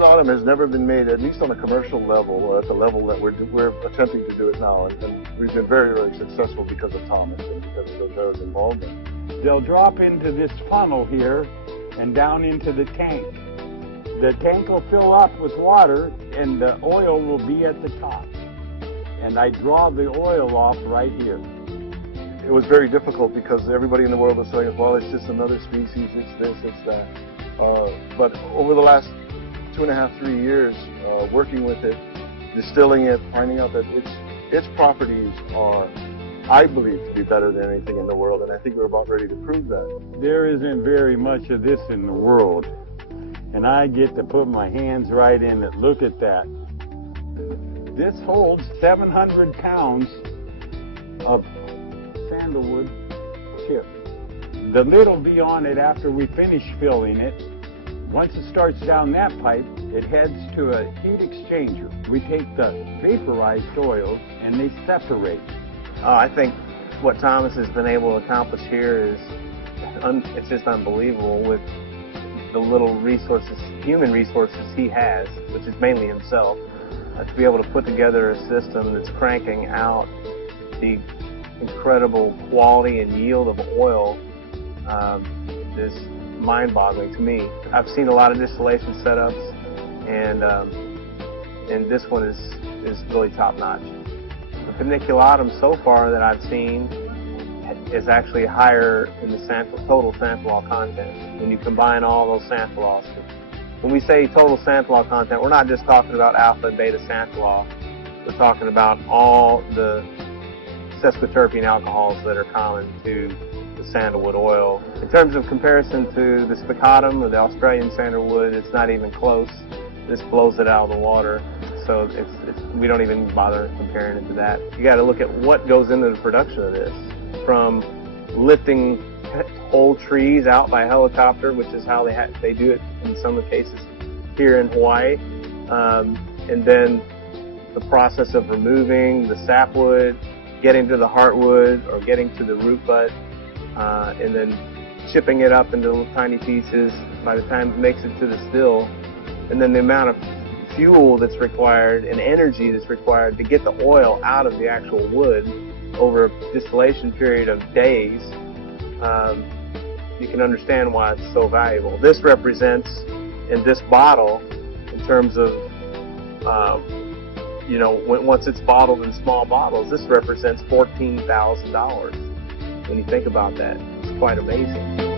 pinacoladum has never been made, at least on a commercial level, or at the level that we're attempting to do it now, and we've been very, very successful because of Thomas and because of Doterra's involvement. They'll drop into this funnel here and down into the tank. The tank will fill up with water and the oil will be at the top. And I draw the oil off right here. It was very difficult because everybody in the world was saying, well, it's just another species, it's this, it's that. But over the last 2.5, 3 years, working with it, distilling it, finding out that its properties are, I believe, to be better than anything in the world, and I think we're about ready to prove that. There isn't very much of this in the world, and I get to put my hands right in it. Look at that. This holds 700 pounds of sandalwood chip. The lid will be on it after we finish filling it. Once it starts down that pipe, it heads to a heat exchanger. We take the vaporized oils and they separate. I think what Thomas has been able to accomplish here is, it's just unbelievable with the little resources, human resources he has, which is mainly himself, to be able to put together a system that's cranking out the incredible quality and yield of oil is mind-boggling to me. I've seen a lot of distillation setups, and this one is really top-notch. The paniculatum so far that I've seen is actually higher in the total xanthol content when you combine all those xanthols. When we say total xanthol content, we're not just talking about alpha and beta xanthol. We're talking about all the sesquiterpene alcohols that are common to the sandalwood oil. In terms of comparison to the spicatum or the Australian sandalwood, it's not even close. This blows it out of the water, so we don't even bother comparing it to that. You got to look at what goes into the production of this, from lifting whole trees out by helicopter, which is how they do it in some of the cases here in Hawaii, and then the process of removing the sapwood, getting to the heartwood or getting to the root bud, and then chipping it up into little tiny pieces by the time it makes it to the still, and then the amount of fuel that's required and energy that's required to get the oil out of the actual wood over a distillation period of days. You can understand why it's so valuable. This represents, in this bottle, in terms of, once it's bottled in small bottles, this represents $14,000. When you think about that, it's quite amazing.